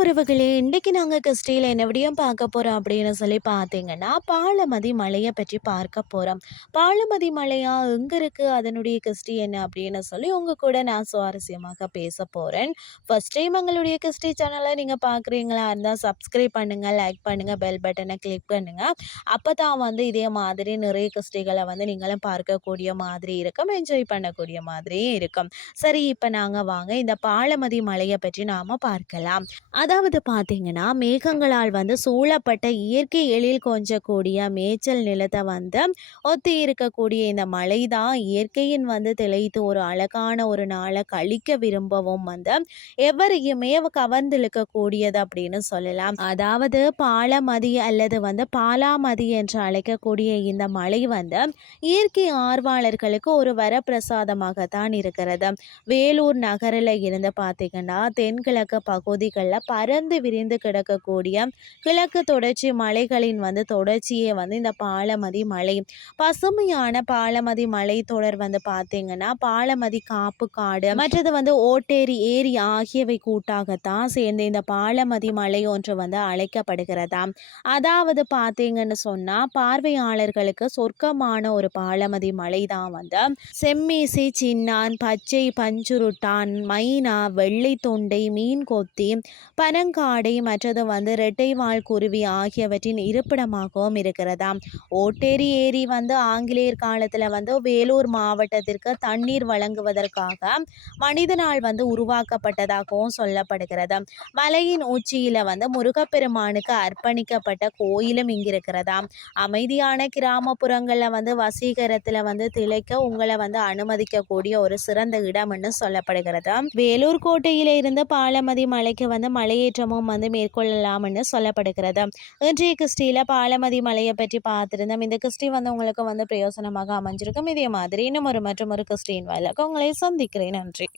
உறவுகளே. இன்றைக்கி நாங்கள் கிறிஸ்டியில் என்ன விடியும் பார்க்க போகிறோம் அப்படின்னு சொல்லி பார்த்தீங்கன்னா பாலமதி மலையை பற்றி பார்க்க போகிறோம் பாலமதி மலையா? எங்கே இருக்குது அதனுடைய கிறிஸ்டி என்ன? அப்படின்னு சொல்லி உங்கள் கூட நான் சுவாரஸ்யமாக பேச போகிறேன் ஃபர்ஸ்ட் டைம் எங்களுடைய கிறிஸ்டி சேனலை நீங்கள் பார்க்குறீங்களா? இருந்தால் சப்ஸ்கிரைப் பண்ணுங்கள் லைக் பண்ணுங்கள் பெல் பட்டனை கிளிக் பண்ணுங்கள் அப்போ தான் வந்து இதே மாதிரி நிறைய கிறிஸ்டிகளை வந்து நீங்களும் பார்க்கக்கூடிய மாதிரி இருக்கும் என்ஜாய் பண்ணக்கூடிய மாதிரியும் இருக்கும். சரி இப்போ நாங்கள் வாங்க இந்த பாலமதி மலையை பற்றி நாம் பார்க்கலாம். அதாவது பார்த்தீங்கன்னா மேகங்களால் வந்து சூழப்பட்ட இயற்கை எழில் கொஞ்சக்கூடிய மேய்ச்சல் நிலத்தை வந்து ஒத்தி இருக்கக்கூடிய இந்த மலை தான் இயற்கையின் வந்து திளைத்து ஒரு அழகான ஒரு நாளை கழிக்க விரும்பவும் வந்து எவரையுமே கவர்ந்திழுக்கக்கூடியது அப்படின்னு சொல்லலாம். அதாவது பாலமதி அல்லது வந்து பாலாமதி என்று அழைக்கக்கூடிய இந்த மலை வந்து இயற்கை ஆர்வலர்களுக்கு ஒரு வரப்பிரசாதமாகத்தான் இருக்கிறது. வேலூர் நகரில் இருந்து பார்த்தீங்கன்னா தென்கிழக்கு பகுதி பகுதிகளில் பறந்து விரிந்து கிடக்கக்கூடிய கிழக்கு தொடர்ச்சி மலைகளின் வந்து தொடர்ச்சியே வந்து இந்த பாலமதி மலை பசுமையான பாலமதி மலை தொடர் வந்து பார்த்தீங்கன்னா பாலமதி காப்பு காடு மற்றது வந்து ஓட்டேரி ஏரி ஆகியவை கூட்டாகத்தான் சேர்ந்து இந்த பாலமதி மலை ஒன்று வந்து அழைக்கப்படுகிறதா? அதாவது பார்த்தீங்கன்னு சொன்னால் பார்வையாளர்களுக்கு சொர்க்கமான ஒரு பாலமதி மலை தான் வந்து. செம்மீசி சின்னான் பச்சை பஞ்சுருட்டான் மைனா வெள்ளை தொண்டை மீன் கொத்தி பனங்காடை மற்றது வந்து இரட்டைவால் குருவி ஆகியவற்றின் இருப்பிடமாகவும் இருக்கிறதா ஓட்டேரி ஏரி வந்து ஆங்கிலேயர் காலத்தில் வந்து வேலூர் மாவட்டத்திற்கு தண்ணீர் வழங்குவதற்காக மனிதனால் வந்து உருவாக்கப்பட்டதாகவும் சொல்லப்படுகிறது மலையின் உச்சியில் வந்து முருகப்பெருமானுக்கு அர்ப்பணிக்கப்பட்ட கோயிலும் இங்கே இருக்கிறதா அமைதியான கிராமப்புறங்களில் வந்து வசீகரத்தில் வந்து திளைக்க உங்களை வந்து அனுமதிக்கக்கூடிய ஒரு சிறந்த இடம்னு சொல்லப்படுகிறது வேலூர் கோட்டையில இருந்து பாலமதி மலைக்கு வந்து மலையேற்றமும் வந்து மேற்கொள்ளலாம்னு சொல்லப்படுகிறது. இன்றைய கிறிஸ்டியில் பாலமதி மலையை பற்றி பார்த்துருந்தோம். இந்த கிறிஸ்டி வந்து உங்களுக்கு வந்து பிரயோசனமாக அமைஞ்சிருக்கும். இதே மாதிரி இன்னும் ஒரு மற்றும் ஒரு கிறிஸ்டின் வழக்கு உங்களை சந்திக்கிறேன். நன்றி.